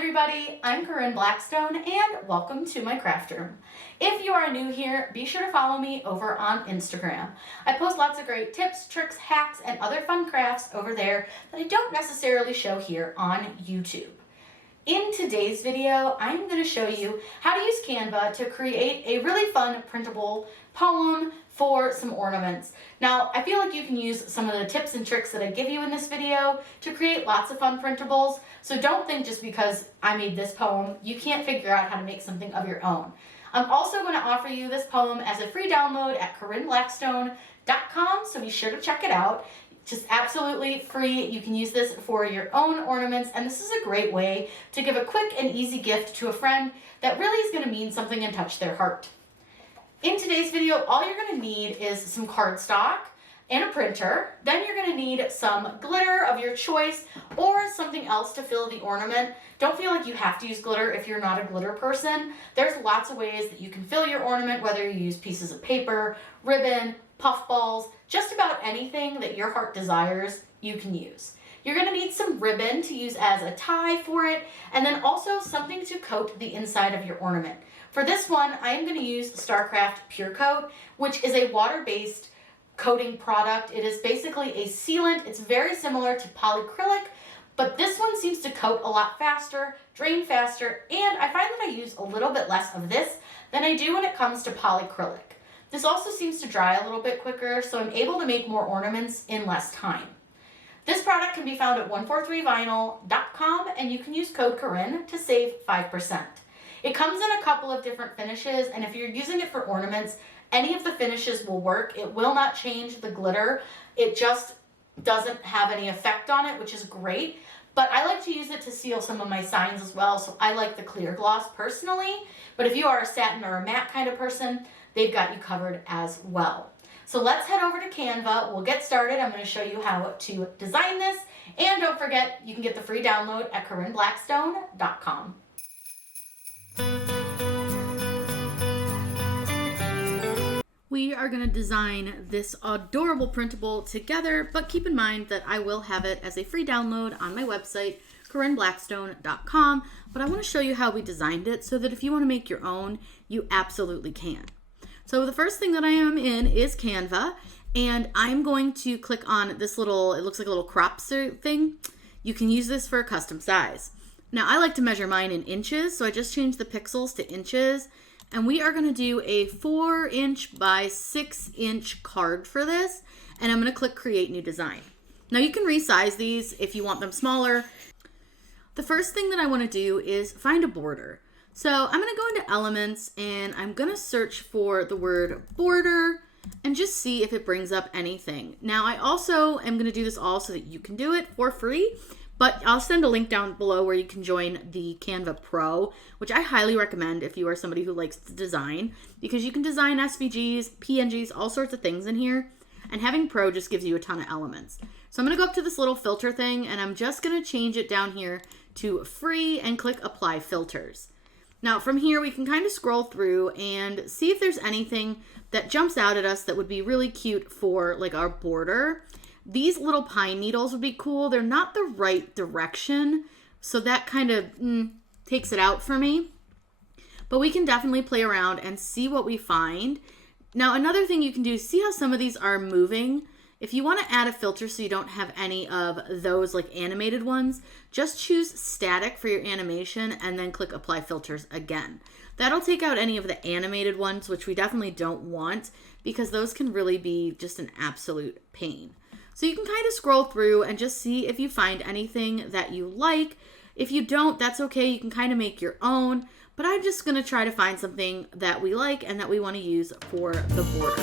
everybody, I'm Corinne Blackstone and welcome to my craft room. If you are new here, be sure to follow me over on Instagram. I post lots of great tips, tricks, hacks, and other fun crafts over there that I don't necessarily show here on YouTube. In today's video, I'm going to show you how to use Canva to create a really fun printable poem for some ornaments. Now, I feel like you can use some of the tips and tricks that I give you in this video to create lots of fun printables. So don't think just because I made this poem, you can't figure out how to make something of your own. I'm also going to offer you this poem as a free download at CorinneBlackstone.com, so be sure to check it out. Just absolutely free. You can use this for your own ornaments, and this is a great way to give a quick and easy gift to a friend that really is going to mean something and touch their heart. In today's video, all you're going to need is some cardstock and a printer. Then you're going to need some glitter of your choice or something else to fill the ornament. Don't feel like you have to use glitter if you're not a glitter person. There's lots of ways that you can fill your ornament, whether you use pieces of paper, ribbon, puff balls, just about anything that your heart desires, you can use. You're going to need some ribbon to use as a tie for it, and then also something to coat the inside of your ornament. For this one, I am going to use starCraft purecoat, which is a water-based coating product. It is basically a sealant. It's very similar to polyacrylic, but this one seems to coat a lot faster, drain faster, and I find that I use a little bit less of this than I do when it comes to polyacrylic. This also seems to dry a little bit quicker, so I'm able to make more ornaments in less time. This product can be found at 143vinyl.com, and you can use code Corinne to save 5%. It comes in a couple of different finishes, and if you're using it for ornaments, any of the finishes will work. It will not change the glitter. It just doesn't have any effect on it, which is great. But I like to use it to seal some of my signs as well, so I like the clear gloss personally. But if you are a satin or a matte kind of person, they've got you covered as well. So let's head over to Canva. We'll get started. I'm going to show you how to design this. And don't forget, you can get the free download at CorinneBlackstone.com. We are going to design this adorable printable together, but keep in mind that I will have it as a free download on my website, CorinneBlackstone.com, but I want to show you how we designed it so that if you want to make your own, you absolutely can. So the first thing that I am in is Canva, and I'm going to click on this little, it looks like a little crop thing. You can use this for a custom size. Now I like to measure mine in inches, so I just changed the pixels to inches. And we are going to do a 4-inch by 6-inch card for this. And I'm going to click Create New Design. Now you can resize these if you want them smaller. The first thing that I want to do is find a border. So I'm going to go into Elements and I'm going to search for the word border and just see if it brings up anything. Now I also am going to do this all so that you can do it for free. But I'll send a link down below where you can join the Canva Pro, which I highly recommend if you are somebody who likes to design, because you can design SVGs, PNGs, all sorts of things in here. And having Pro just gives you a ton of elements. So I'm going to go up to this little filter thing, and I'm just going to change it down here to free and click Apply Filters. Now from here, we can kind of scroll through and see if there's anything that jumps out at us that would be really cute for like our border. These little pine needles would be cool. They're not the right direction, so that kind of takes it out for me. But we can definitely play around and see what we find. Now, another thing you can do, see how some of these are moving? If you want to add a filter so you don't have any of those like animated ones, just choose static for your animation and then click Apply Filters again. That'll take out any of the animated ones, which we definitely don't want because those can really be just an absolute pain. So you can kind of scroll through and just see if you find anything that you like. If you don't, that's okay. You can kind of make your own. But I'm just going to try to find something that we like and that we want to use for the border.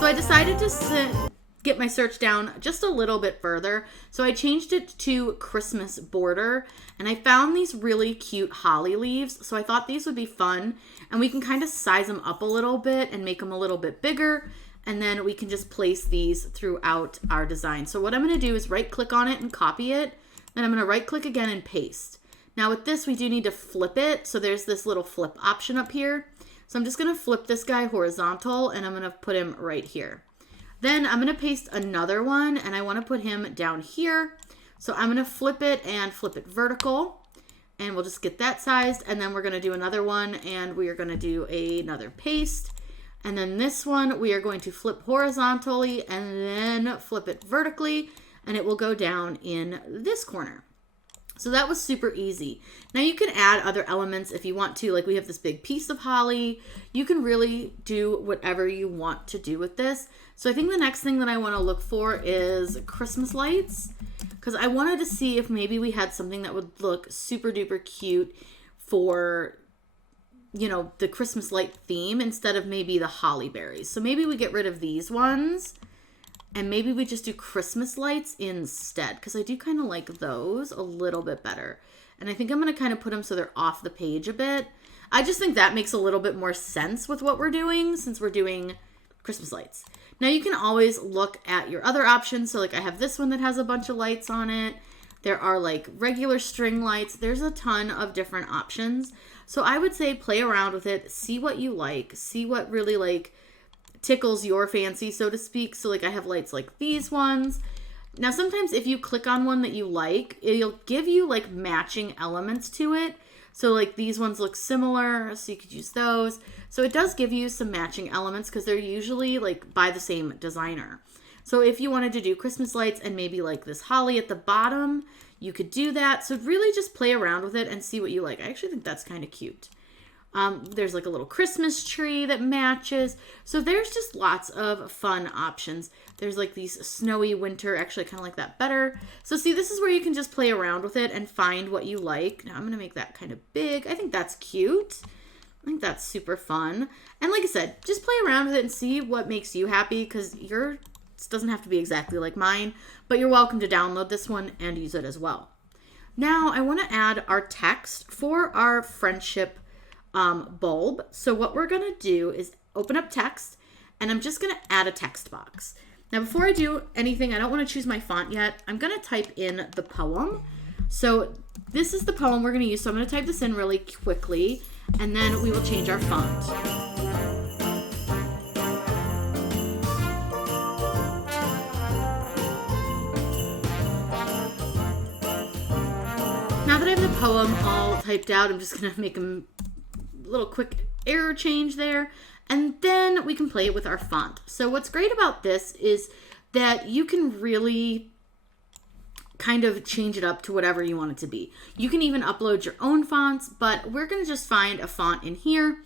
So I decided to get my search down just a little bit further. So I changed it to Christmas border and I found these really cute holly leaves. So I thought these would be fun and we can kind of size them up a little bit and make them a little bit bigger. And then we can just place these throughout our design. So what I'm going to do is right click on it and copy it. Then I'm going to right click again and paste. Now with this, we do need to flip it. So there's this little flip option up here. So I'm just going to flip this guy horizontal and I'm going to put him right here. Then I'm going to paste another one and I want to put him down here. So I'm going to flip it and flip it vertical and we'll just get that sized. And then we're going to do another one and we are going to do another paste. And then this one, we are going to flip horizontally and then flip it vertically and it will go down in this corner. So that was super easy. Now you can add other elements if you want to, like we have this big piece of holly. You can really do whatever you want to do with this. So I think the next thing that I want to look for is Christmas lights, because I wanted to see if maybe we had something that would look super duper cute for, you know, the Christmas light theme instead of maybe the holly berries. So maybe we get rid of these ones and maybe we just do Christmas lights instead, because I do kind of like those a little bit better. And I think I'm going to kind of put them so they're off the page a bit. I just think that makes a little bit more sense with what we're doing since we're doing Christmas lights. Now you can always look at your other options. So like I have this one that has a bunch of lights on it. There are like regular string lights. There's a ton of different options. So I would say play around with it, see what you like, see what really like tickles your fancy, so to speak. So like I have lights like these ones. Now sometimes if you click on one that you like, it'll give you like matching elements to it. So like these ones look similar, so you could use those. So it does give you some matching elements because they're usually like by the same designer. So if you wanted to do Christmas lights and maybe like this holly at the bottom, you could do that. So really just play around with it and see what you like. I actually think that's kind of cute. There's like a little Christmas tree that matches. So there's just lots of fun options. There's like these snowy winter, actually I kind of like that better. So see, this is where you can just play around with it and find what you like. Now I'm going to make that kind of big. I think that's cute. I think that's super fun. And like I said, just play around with it and see what makes you happy, because yours doesn't have to be exactly like mine, but you're welcome to download this one and use it as well. Now I want to add our text for our friendship bulb. So what we're going to do is open up text and I'm just going to add a text box. Now before I do anything, I don't want to choose my font yet. I'm going to type in the poem. So this is the poem we're going to use. So I'm going to type this in really quickly and then we will change our font. Now that I have the poem all typed out, I'm just going to make a little quick error change there, and then we can play it with our font. So what's great about this is that you can really kind of change it up to whatever you want it to be. You can even upload your own fonts, but we're going to just find a font in here.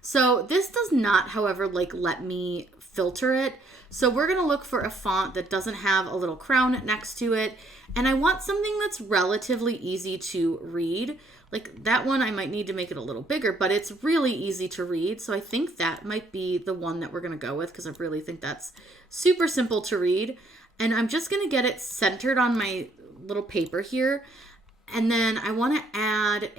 So this does not, however, like let me filter it. So we're going to look for a font that doesn't have a little crown next to it. And I want something that's relatively easy to read. Like that one, I might need to make it a little bigger, but it's really easy to read. So I think that might be the one that we're going to go with because I really think that's super simple to read. And I'm just going to get it centered on my little paper here. And then I want to add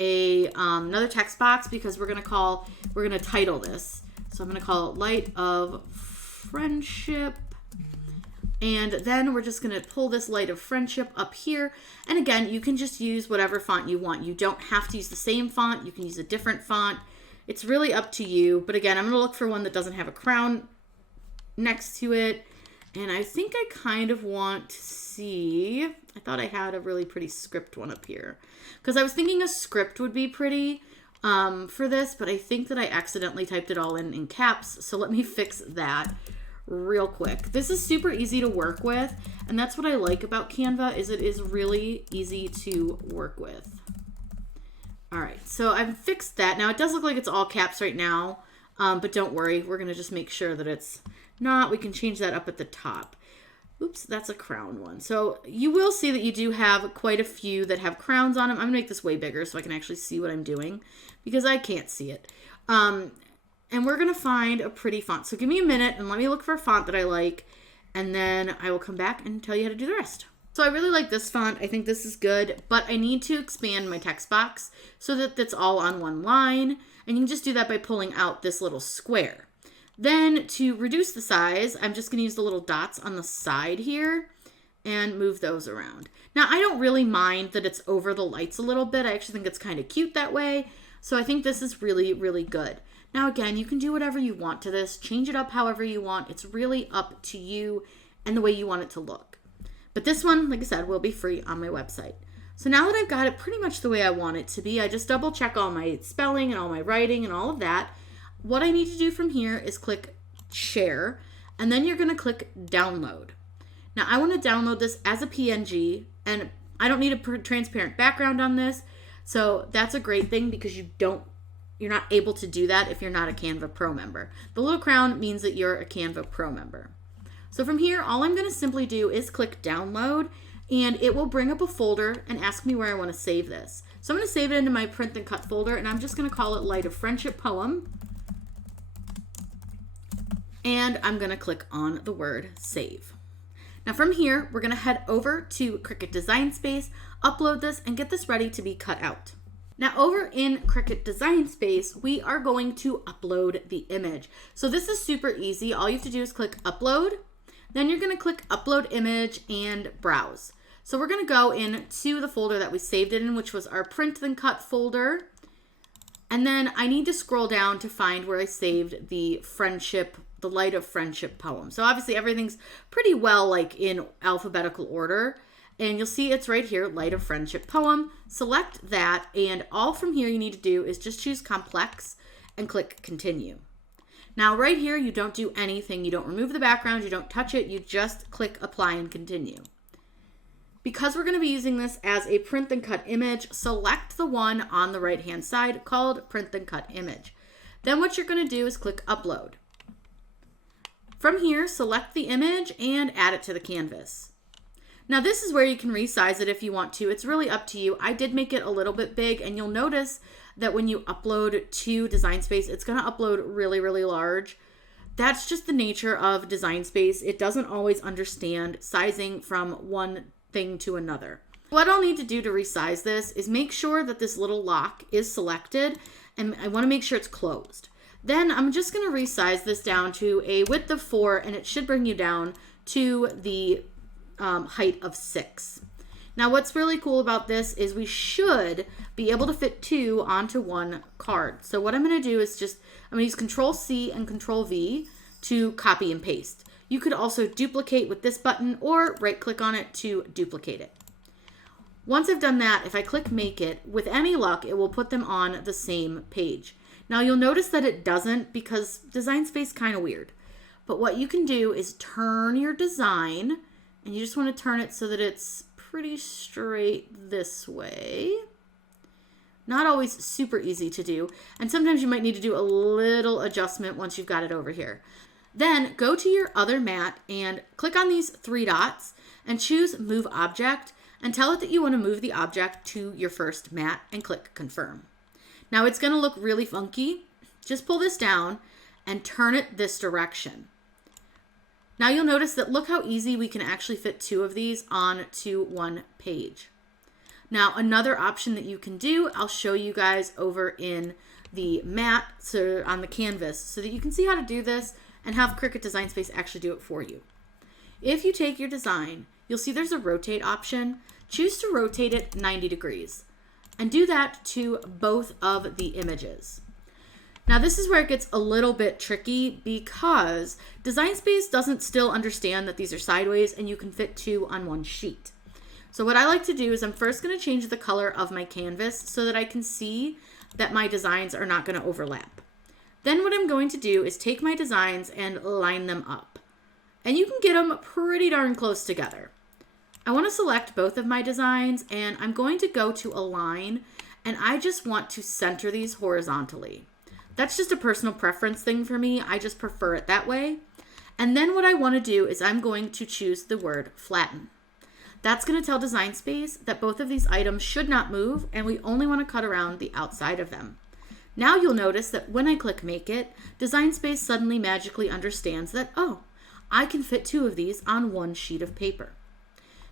another text box because we're going to title this. So I'm going to call it Light of Friendship. And then we're just going to pull this Light of Friendship up here. And again, you can just use whatever font you want. You don't have to use the same font. You can use a different font. It's really up to you. But again, I'm going to look for one that doesn't have a crown next to it. And I think I kind of want to see, I thought I had a really pretty script one up here. Because I was thinking a script would be pretty for this, but I think that I accidentally typed it all in caps. So let me fix that real quick. This is super easy to work with, and that's what I like about Canva, is it is really easy to work with. All right, so I've fixed that. Now it does look like it's all caps right now, but don't worry, we're gonna just make sure that it's not. We can change that up at the top. Oops, that's a crown one. So you will see that you do have quite a few that have crowns on them. I'm gonna make this way bigger so I can actually see what I'm doing because I can't see it. And we're going to find a pretty font. So give me a minute and let me look for a font that I like. And then I will come back and tell you how to do the rest. So I really like this font. I think this is good. But I need to expand my text box so that it's all on one line. And you can just do that by pulling out this little square. Then to reduce the size, I'm just going to use the little dots on the side here and move those around. Now, I don't really mind that it's over the lights a little bit. I actually think it's kind of cute that way. So I think this is really, really good. Now, again, you can do whatever you want to this. Change it up however you want. It's really up to you and the way you want it to look. But this one, like I said, will be free on my website. So now that I've got it pretty much the way I want it to be, I just double check all my spelling and all my writing and all of that. What I need to do from here is click share, and then you're going to click download. Now I want to download this as a PNG, and I don't need a transparent background on this. So that's a great thing because you're not able to do that if you're not a Canva Pro member. The little crown means that you're a Canva Pro member. So from here, all I'm going to simply do is click download, and it will bring up a folder and ask me where I want to save this. So I'm going to save it into my print and cut folder, and I'm just going to call it Light of Friendship Poem. And I'm going to click on the word save. Now from here, we're going to head over to Cricut Design Space, upload this, and get this ready to be cut out. Now over in Cricut Design Space, we are going to upload the image. So this is super easy. All you have to do is click upload. Then you're going to click upload image and browse. So we're going to go into the folder that we saved it in, which was our print then cut folder. And then I need to scroll down to find where I saved the Light of Friendship poem. So obviously everything's pretty well like in alphabetical order. And you'll see it's right here, Light of Friendship poem. Select that, and all from here you need to do is just choose complex and click continue. Now right here, you don't do anything. You don't remove the background, you don't touch it, you just click apply and continue. Because we're going to be using this as a print and cut image, select the one on the right hand side called print and cut image. Then what you're going to do is click upload. From here, select the image and add it to the canvas. Now this is where you can resize it if you want to. It's really up to you. I did make it a little bit big, and you'll notice that when you upload to Design Space, it's going to upload really, really large. That's just the nature of Design Space. It doesn't always understand sizing from one thing to another. What I'll need to do to resize this is make sure that this little lock is selected, and I want to make sure it's closed. Then I'm just going to resize this down to a width of 4, and it should bring you down to the height of 6. Now what's really cool about this is we should be able to fit 2 onto one card. So what I'm going to do is I'm going to use Control C and Control V to copy and paste. You could also duplicate with this button or right click on it to duplicate it. Once I've done that, if I click make it, with any luck, it will put them on the same page. Now you'll notice that it doesn't because Design Space is kind of weird. But what you can do is turn your design, and you just want to turn it so that it's pretty straight this way. Not always super easy to do, and sometimes you might need to do a little adjustment once you've got it over here. Then go to your other mat and click on these 3 dots and choose Move Object, and tell it that you want to move the object to your first mat and click Confirm. Now it's going to look really funky. Just pull this down and turn it this direction. Now you'll notice that look how easy we can actually fit 2 of these onto one page. Now another option that you can do, I'll show you guys over in the mat, so on the canvas, so that you can see how to do this and have Cricut Design Space actually do it for you. If you take your design, you'll see there's a rotate option. Choose to rotate it 90 degrees and do that to both of the images. Now this is where it gets a little bit tricky because Design Space doesn't still understand that these are sideways and you can fit 2 on one sheet. So what I like to do is I'm first going to change the color of my canvas so that I can see that my designs are not going to overlap. Then what I'm going to do is take my designs and line them up. And you can get them pretty darn close together. I want to select both of my designs, and I'm going to go to Align, and I just want to center these horizontally. That's just a personal preference thing for me. I just prefer it that way. And then what I want to do is I'm going to choose the word Flatten. That's going to tell Design Space that both of these items should not move, and we only want to cut around the outside of them. Now you'll notice that when I click Make It, Design Space suddenly magically understands that, oh, I can fit 2 of these on one sheet of paper.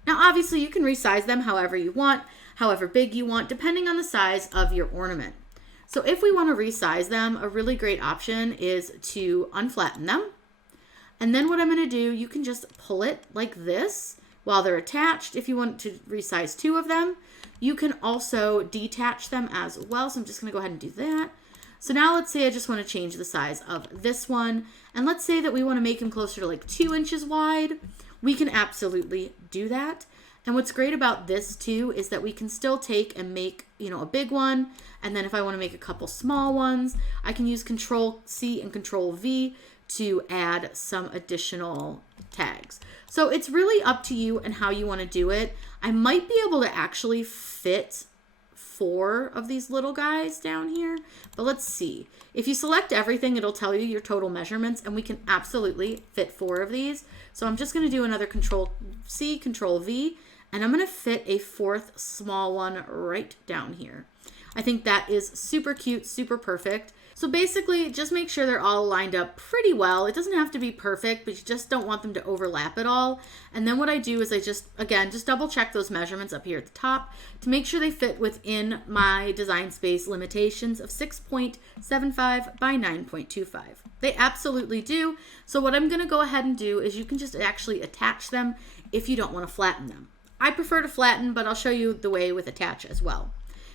Now obviously you can resize them however you want, however big you want, depending on the size of your ornament. So if we want to resize them, a really great option is to unflatten them. And then what I'm going to do, you can just pull it like this while they're attached. If you want to resize 2 of them, you can also detach them as well. So I'm just going to go ahead and do that. So now let's say I just want to change the size of this one. And let's say that we want to make him closer to like 2 inches wide. We can absolutely do that. And what's great about this too is that we can still take and make, a big one. And then if I want to make a couple small ones, I can use Control C and Control V to add some additional tags. So it's really up to you and how you want to do it. I might be able to actually fit 4 of these little guys down here, but let's see. If you select everything, it'll tell you your total measurements, and we can absolutely fit 4 of these. So I'm just going to do another Control C, Control V, and I'm going to fit a 4th small one right down here. I think that is super cute, super perfect. So basically, just make sure they're all lined up pretty well. It doesn't have to be perfect, but you just don't want them to overlap at all. And then what I do is I just double check those measurements up here at the top to make sure they fit within my design space limitations of 6.75 by 9.25. They absolutely do. So what I'm going to go ahead and do is you can just actually attach them if you don't want to flatten them. I prefer to flatten, but I'll show you the way with attach as well.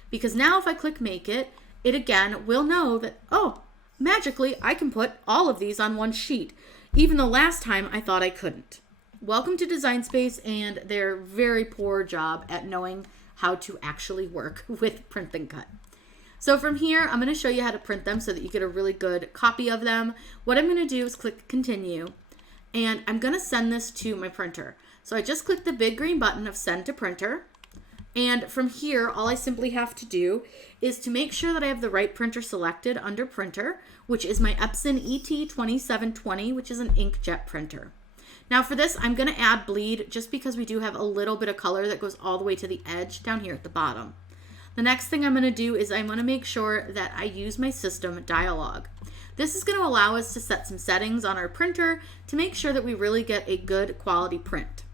Because now if I click make it, it again will know that, oh, magically I can put all of these on one sheet, even though last time I thought I couldn't. Welcome to Design Space and their very poor job at knowing how to actually work with print and cut. So from here, I'm going to show you how to print them so that you get a really good copy of them. What I'm going to do is click continue, and I'm going to send this to my printer. So I just click the big green button of send to printer. And from here, all I simply have to do is to make sure that I have the right printer selected under printer, which is my Epson ET2720, which is an inkjet printer. Now for this, I'm going to add bleed just because we do have a little bit of color that goes all the way to the edge down here at the bottom. The next thing I'm going to do is I'm going to make sure that I use my system dialog. This is going to allow us to set some settings on our printer to make sure that we really get a good quality print.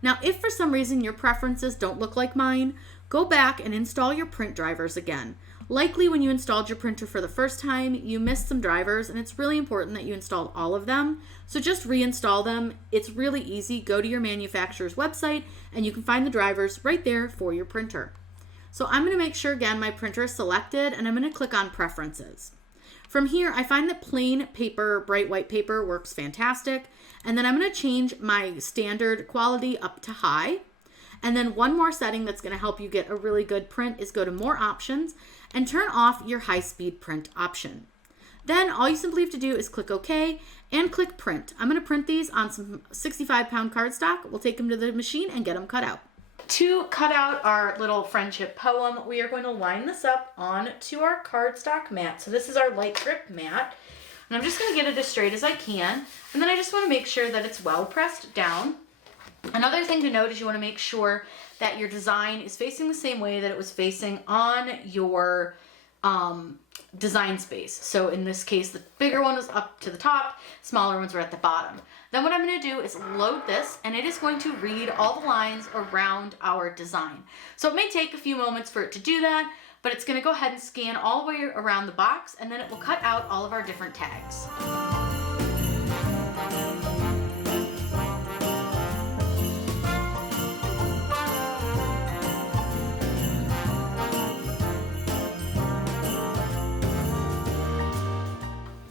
Now, if for some reason your preferences don't look like mine, go back and install your print drivers again. Likely when you installed your printer for the first time, you missed some drivers, and it's really important that you installed all of them. So just reinstall them. It's really easy. Go to your manufacturer's website and you can find the drivers right there for your printer. So I'm going to make sure again my printer is selected, and I'm going to click on preferences. From here, I find that plain paper, bright white paper works fantastic. And then I'm going to change my standard quality up to high. And then one more setting that's going to help you get a really good print is go to more options and turn off your high speed print option. Then all you simply have to do is click OK and click print. I'm going to print these on some 65-pound cardstock. We'll take them to the machine and get them cut out. To cut out our little friendship poem, we are going to line this up onto our cardstock mat. So this is our light grip mat. And I'm just going to get it as straight as I can. And then I just want to make sure that it's well pressed down. Another thing to note is you want to make sure that your design is facing the same way that it was facing on your design space. So in this case, the bigger one was up to the top, smaller ones were at the bottom. Then what I'm going to do is load this, and it is going to read all the lines around our design. So it may take a few moments for it to do that, but it's going to go ahead and scan all the way around the box, and then it will cut out all of our different tags.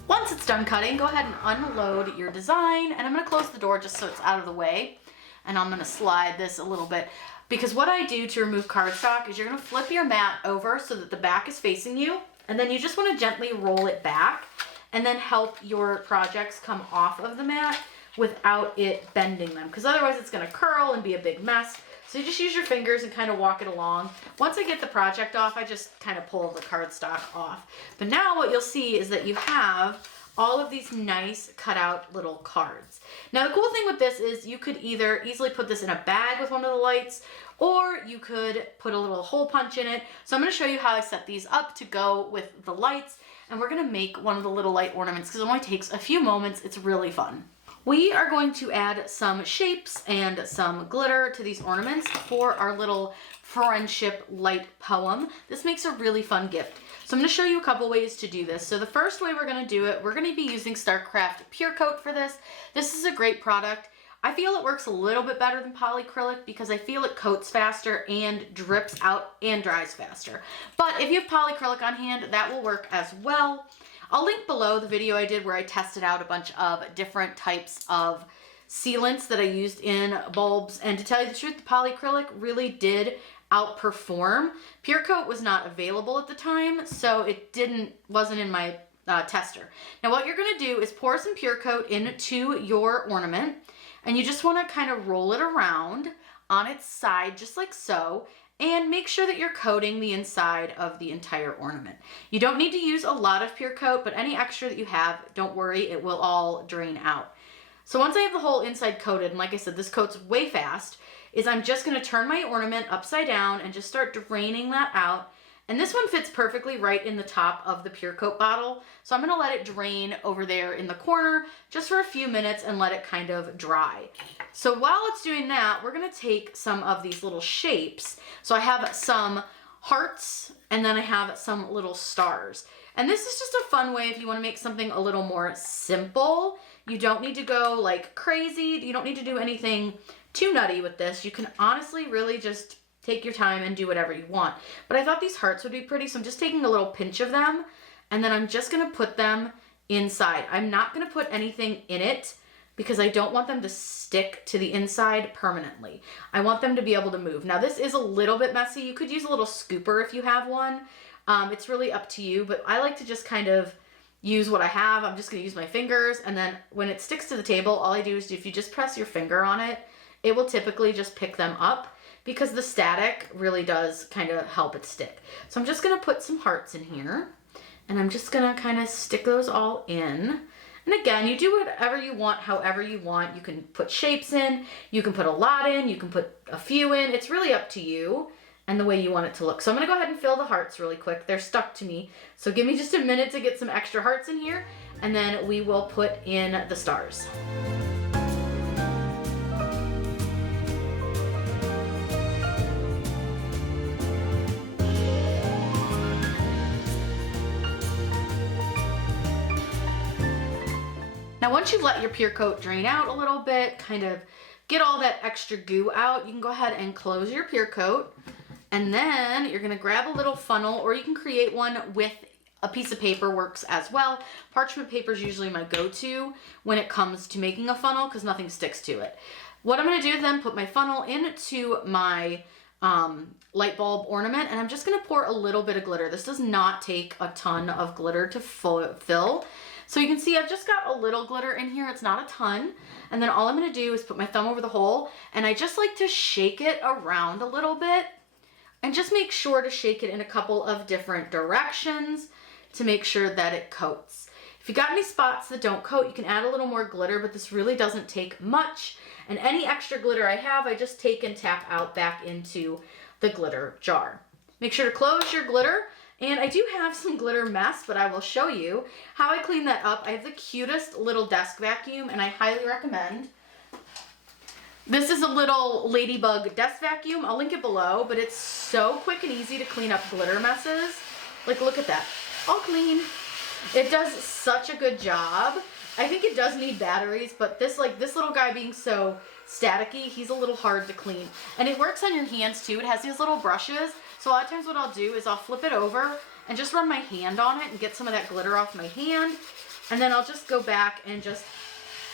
Once it's done cutting, go ahead and unload your design, and I'm going to close the door just so it's out of the way, and I'm going to slide this a little bit. Because what I do to remove cardstock is you're going to flip your mat over so that the back is facing you, and then you just want to gently roll it back and then help your projects come off of the mat without it bending them, because otherwise it's going to curl and be a big mess. So you just use your fingers and kind of walk it along. Once I get the project off, I just kind of pull the cardstock off. But now what you'll see is that you have all of these nice cut out little cards. Now the cool thing with this is you could either easily put this in a bag with one of the lights, or you could put a little hole punch in it. So I'm going to show you how I set these up to go with the lights, and we're going to make one of the little light ornaments because it only takes a few moments. It's really fun. We are going to add some shapes and some glitter to these ornaments for our little friendship light poem. This makes a really fun gift. So I'm going to show you a couple ways to do this. So the first way we're going to do it, we're going to be using starCraft Pure Coat for this. This is a great product. I feel it works a little bit better than polyacrylic because I feel it coats faster and drips out and dries faster. But if you have polyacrylic on hand, that will work as well. I'll link below the video I did where I tested out a bunch of different types of sealants that I used in bulbs. And to tell you the truth, the polyacrylic really did outperform. Purecoat was not available at the time, so it wasn't in my tester. Now what you're gonna do is pour some Purecoat into your ornament, and you just wanna kind of roll it around on its side, just like so, and make sure that you're coating the inside of the entire ornament. You don't need to use a lot of Purecoat, but any extra that you have, don't worry, it will all drain out. So once I have the whole inside coated, and like I said, this coats way fast, is I'm just gonna turn my ornament upside down and just start draining that out. And this one fits perfectly right in the top of the Purecoat bottle. So I'm gonna let it drain over there in the corner just for a few minutes and let it kind of dry. So while it's doing that, we're gonna take some of these little shapes. So I have some hearts and then I have some little stars. And this is just a fun way if you wanna make something a little more simple. You don't need to go like crazy. You don't need to do anything too nutty with this. You can honestly really just take your time and do whatever you want. But I thought these hearts would be pretty, so I'm just taking a little pinch of them and then I'm just gonna put them inside. I'm not gonna put anything in it because I don't want them to stick to the inside permanently. I want them to be able to move. Now this is a little bit messy. You could use a little scooper if you have one. It's really up to you, but I like to just kind of use what I have. I'm just gonna use my fingers, and then when it sticks to the table, all I do is if you just press your finger on it, it will typically just pick them up because the static really does kind of help it stick. So I'm just gonna put some hearts in here and I'm just gonna kind of stick those all in. And again, you do whatever you want, however you want. You can put shapes in, you can put a lot in, you can put a few in. It's really up to you and the way you want it to look. So I'm gonna go ahead and fill the hearts really quick. They're stuck to me. So give me just a minute to get some extra hearts in here and then we will put in the stars. Now once you've let your Purecoat drain out a little bit, kind of get all that extra goo out, you can go ahead and close your Purecoat. And then you're gonna grab a little funnel, or you can create one with a piece of paper, works as well. Parchment paper is usually my go-to when it comes to making a funnel because nothing sticks to it. What I'm gonna do is then put my funnel into my light bulb ornament, and I'm just gonna pour a little bit of glitter. This does not take a ton of glitter to fill. So you can see I've just got a little glitter in here. It's not a ton. And then all I'm gonna do is put my thumb over the hole, and I just like to shake it around a little bit and just make sure to shake it in a couple of different directions to make sure that it coats. If you got any spots that don't coat, you can add a little more glitter, but this really doesn't take much. And any extra glitter I have, I just take and tap out back into the glitter jar. Make sure to close your glitter. And I do have some glitter mess, but I will show you how I clean that up. I have the cutest little desk vacuum, and I highly recommend. This is a little ladybug desk vacuum. I'll link it below, but it's so quick and easy to clean up glitter messes. Like, look at that, all clean. It does such a good job. I think it does need batteries, but this little guy being so staticky, he's a little hard to clean. And it works on your hands too. It has these little brushes. So a lot of times what I'll do is I'll flip it over and just run my hand on it and get some of that glitter off my hand. And then I'll just go back and just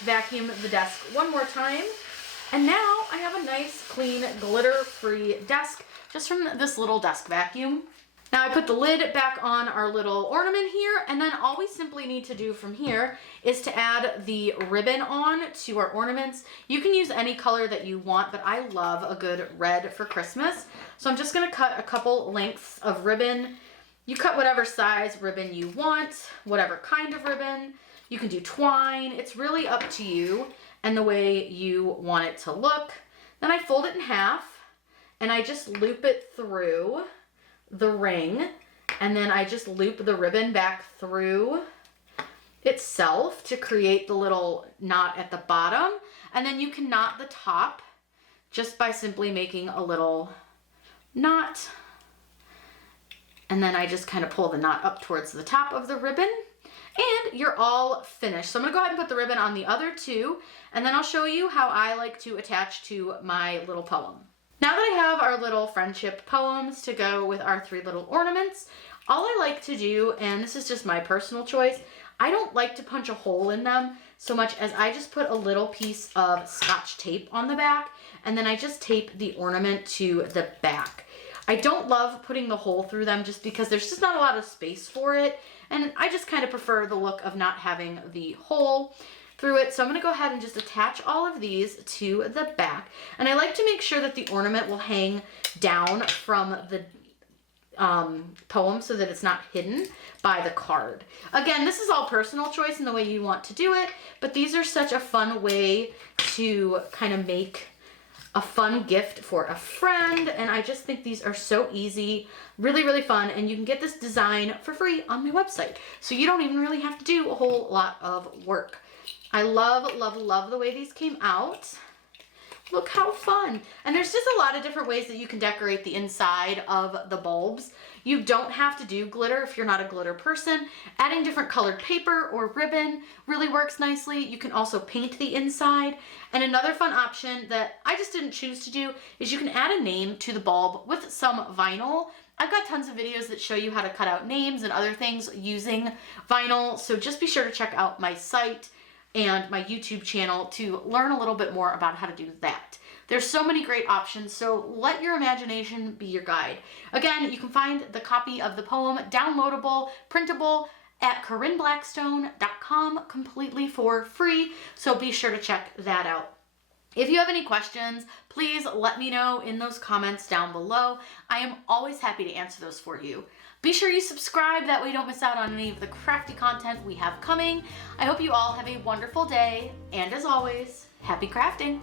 vacuum the desk one more time. And now I have a nice, clean, glitter-free desk just from this little desk vacuum. Now I put the lid back on our little ornament here, and then all we simply need to do from here is to add the ribbon on to our ornaments. You can use any color that you want, but I love a good red for Christmas. So I'm just gonna cut a couple lengths of ribbon. You cut whatever size ribbon you want, whatever kind of ribbon. You can do twine. It's really up to you and the way you want it to look. Then I fold it in half and I just loop it through the ring, and then I just loop the ribbon back through itself to create the little knot at the bottom. And then you can knot the top just by simply making a little knot. And then I just kind of pull the knot up towards the top of the ribbon. And you're all finished. So I'm gonna go ahead and put the ribbon on the other two, and then I'll show you how I like to attach to my little poem. Now that I have our little friendship poems to go with our 3 little ornaments, all I like to do, and this is just my personal choice, I don't like to punch a hole in them so much as I just put a little piece of Scotch tape on the back, and then I just tape the ornament to the back. I don't love putting the hole through them just because there's just not a lot of space for it, and I just kind of prefer the look of not having the hole through it. So I'm going to go ahead and just attach all of these to the back, and I like to make sure that the ornament will hang down from the poem so that it's not hidden by the card. Again, this is all personal choice in the way you want to do it, but these are such a fun way to kind of make a fun gift for a friend, and I just think these are so easy, really, really fun, and you can get this design for free on my website, so you don't even really have to do a whole lot of work. I love, love, love the way these came out. Look how fun. And there's just a lot of different ways that you can decorate the inside of the bulbs. You don't have to do glitter if you're not a glitter person. Adding different colored paper or ribbon really works nicely. You can also paint the inside. And another fun option that I just didn't choose to do is you can add a name to the bulb with some vinyl. I've got tons of videos that show you how to cut out names and other things using vinyl. So just be sure to check out my site and my YouTube channel to learn a little bit more about how to do that. There's so many great options, so let your imagination be your guide. Again, you can find the copy of the poem, downloadable, printable, at CorinneBlackstone.com completely for free, so be sure to check that out. If you have any questions, please let me know in those comments down below. I am always happy to answer those for you. Be sure you subscribe, that way you don't miss out on any of the crafty content we have coming. I hope you all have a wonderful day, and as always, happy crafting!